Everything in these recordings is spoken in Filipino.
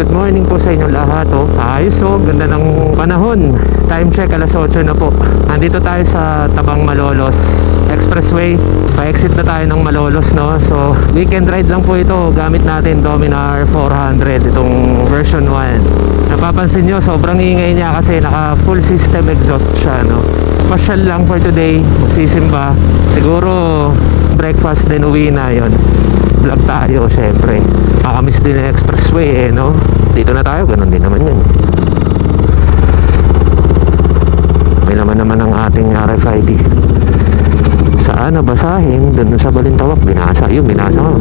good morning po sa inyo lahat. Ayos ganda ng panahon. Time check, alas 8 na po. Nandito tayo sa Tabang Malolos Expressway. Pa-exit na tayo ng Malolos, no? So, weekend ride lang po ito. Gamit natin Dominar 400, itong version 1. Napapansin nyo, sobrang ingay niya kasi naka full system exhaust siya, no? Pasyal lang for today, magsisimba. Siguro breakfast din, uwi na yon. Vlog tayo, syempre. Nakakamiss din yung expressway, no? Dito na tayo, ganun din naman yun. May naman ang ating RFID. Saan nabasahin? Doon sa Balintawak, binasa. Yun, binasa ko.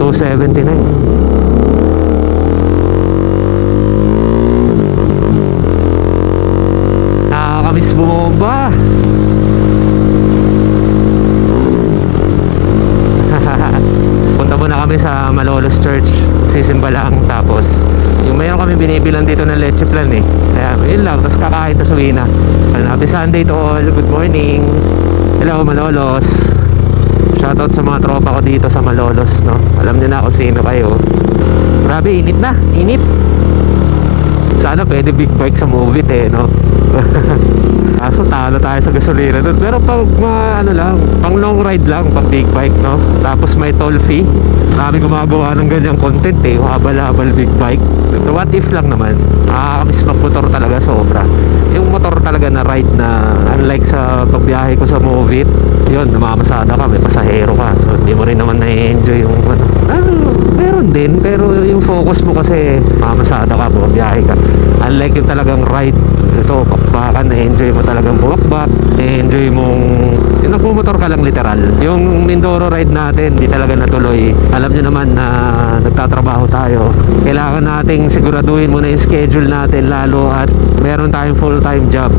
279. Nakakamiss bumomba. Punta muna kami sa Malolos Church, sisimba lang. Tapos yung mayroon kami binibilang dito ng leche plan kaya yun lang, tapos kakain, tapos uwi na. Happy Sunday to all, good morning. Hello Malolos. Shoutout sa mga tropa ko dito sa Malolos, no? Alam niyo na kung sino kayo. Grabe, init na, init. Sana pwede big bike sa Movit, no? Kaso talo tayo sa gasolina doon. Pero pag ano lang, pang long ride lang, pag big bike, no? Tapos may toll fee. Marami gumagawa ng ganyang content, habal-habal big bike. So what if lang naman, nakakamiss magmotor talaga sobra. Yung motor talaga na ride na, unlike sa pagbiyahe ko sa Movit, yun, namamasada ka, may pasahero ka, so hindi mo rin naman na-enjoy yung meron din, pero yung focus mo kasi mamamasada ka, bumabiyahe ka. Unlike yung talagang ride, ito, pakbakan, na-enjoy mo talagang buwakbak, na-enjoy mong yung nagmumotor ka lang literal. Yung Mindoro ride natin, hindi talaga natuloy. Alam nyo naman na nagtatrabaho tayo, kailangan nating siguraduhin muna yung schedule natin, lalo at meron tayong full-time job.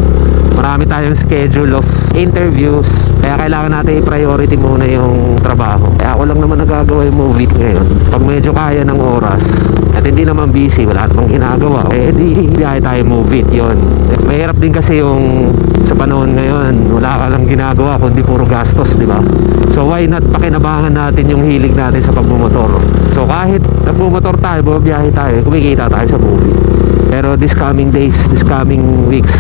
Marami tayong schedule of interviews, kaya kailangan natin i-priority muna yung trabaho. Kaya ako lang naman nagagawa yung Movit ngayon. Pag medyo kaya ng oras at hindi naman busy, wala namang ginagawa, di biyahe tayo Movit, yun. Mahirap din kasi yung sa panahon ngayon, wala ka lang ginagawa kundi puro gastos, di ba? So why not pakinabangan natin yung hilig natin sa pagmumotor? So kahit nagmumotor tayo, bumabiyahe tayo, kumikita tayo sa Movit. Pero this coming days, this coming weeks,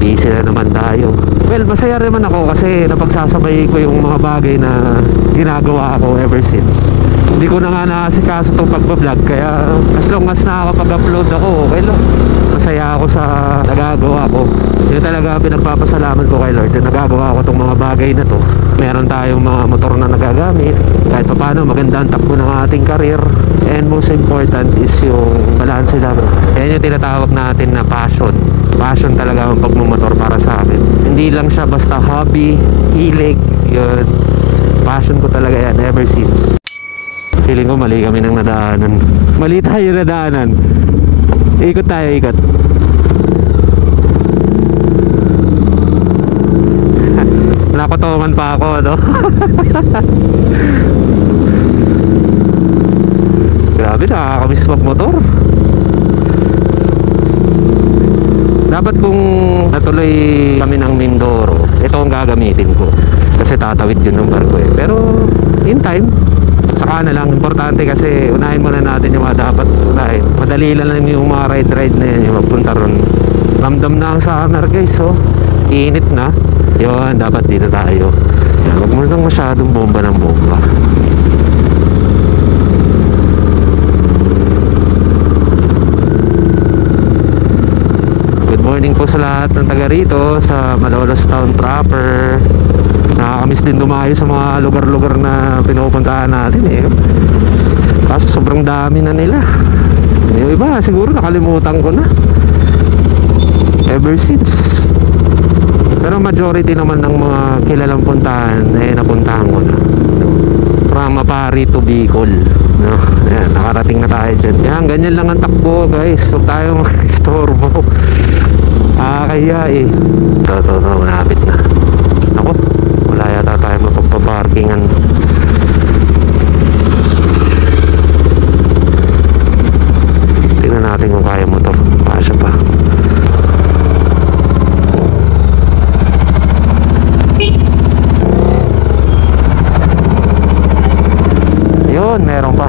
busy na naman tayo. Well, masaya naman ako kasi napagsasabay ko yung mga bagay na ginagawa ako ever since. Hindi ko na nga naasikaso itong pagbablog, kaya as long as nakakapag-upload ako, okay lang. Masaya ako sa nagagawa ko. Yun talaga pinagpapasalamat ko kay Lord na nagagawa ko itong mga bagay na to. Meron tayong mga motor na nagagamit, kahit paano maganda ang takbo ng ating career. And most important is yung balance lang. Yan yung tinatawag natin na passion. Passion talaga ang pagmumotor para sa akin. Hindi lang siya basta hobby, hilig, yun. Passion ko talaga yan ever since. Feeling ko mali kami ng nadaanan. Mali tayo nadaanan. Ikot tayo, ikot. Nakotongan pa ako, no? Grabe, nakakamiss magmotor. Dapat kung natuloy kami ng Mindoro, ito ang gagamitin ko kasi tatawid yun ng barko Pero in time, saka na lang. Importante kasi unahin muna natin yung mga dapat unahin. Madali lang yung mga ride na yan, yung magpunta ron. Ramdam na ang summer guys, init na. Yun, dapat dito tayo. Huwag mo nang masyadong bomba ng bomba. Good morning po sa lahat ng taga rito sa Malolos Town proper. Nakakamiss din dumayo sa mga lugar-lugar na pinupuntahan natin Kaso sobrang dami na nila. Yung iba siguro nakalimutan ko na ever since. Pero majority naman ng mga kilalang puntahan napuntahan ko na. From Mapari to Bicol, no? Ayan, nakarating na tayo dyan. Yan, ganyan lang ang takbo guys. Huwag tayo mag-istorbo. Kaya ito, malapit na. Ako, wala yata tayo mapagpaparkingan. Tingnan natin kung kaya motor. Pasya pa. Yun, meron pa.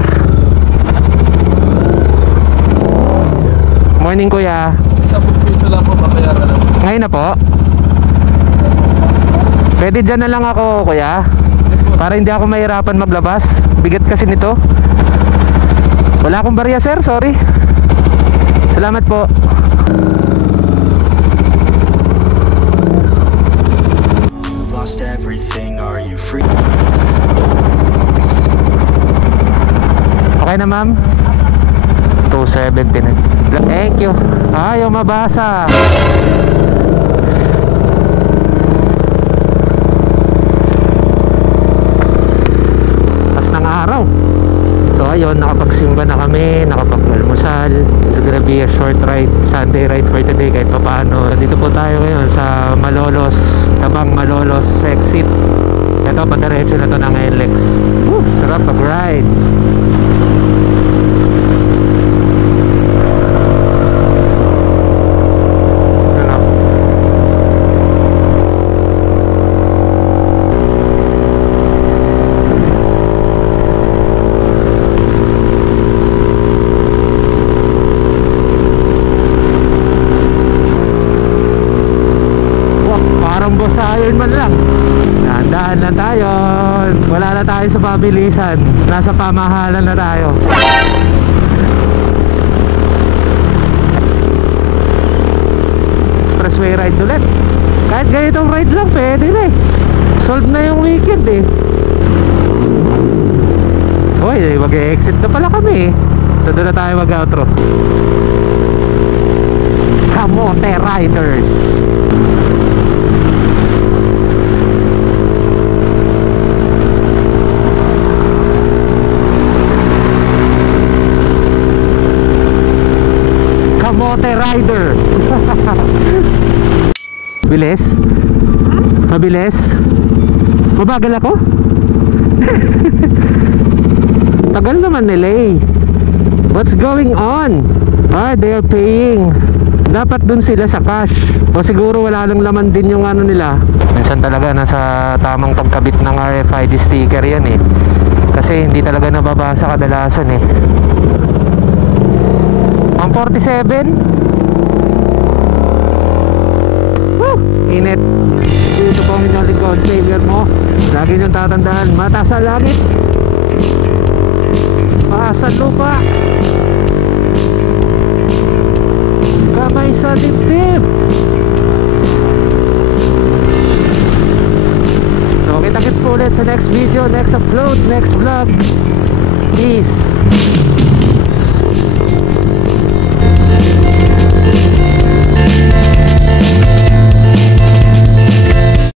Morning kuya. 10 piso lang po, mabayaran lang. Ngayon na po. Pwede dyan na lang ako kuya, para hindi ako mahirapan maglabas. Bigat kasi nito. Wala akong barya sir, sorry. Salamat po. You've lost everything, are you free? Okay na ma'am? 270 na. Thank you. Ayaw mabasa. Tas ng araw. So ayun, nakapagsimba na kami, nakapag-almusal. It's gonna be a short ride, Sunday ride for today kahit pa paano. Dito po tayo ngayon sa Malolos, Tabang Malolos exit. Ito, padiretso na to ng NLEX. Sarap pag-ride. Man lang. Dahan-dahan na tayo. Wala na tayo sa pabilisan. Nasa pamahalan na tayo. Expressway ride ulit. Kahit ganitong ride lang, pwede na eh. Solve na yung weekend eh. Uy, mag-exit na pala kami eh. So doon na tayo mag-outro. Kamote Riders. Kamote Rider. Bilis? Mabilis? Mabagal ako? Tagal naman nila eh. What's going on? They are paying. Dapat dun sila sa cash. O siguro wala lang laman din yung ano nila. Minsan talaga nasa tamang pagkabit ng RFID sticker yan eh. Kasi hindi talaga nababasa kadalasan eh. 147. Woo! Init. Ito po ang inyong lingkod, savior mo. Lagi niyong tatandaan, mata sa langit, paa sa lupa, kamay sa dibdib. So kita-kits po ulit sa next video, next upload, next vlog.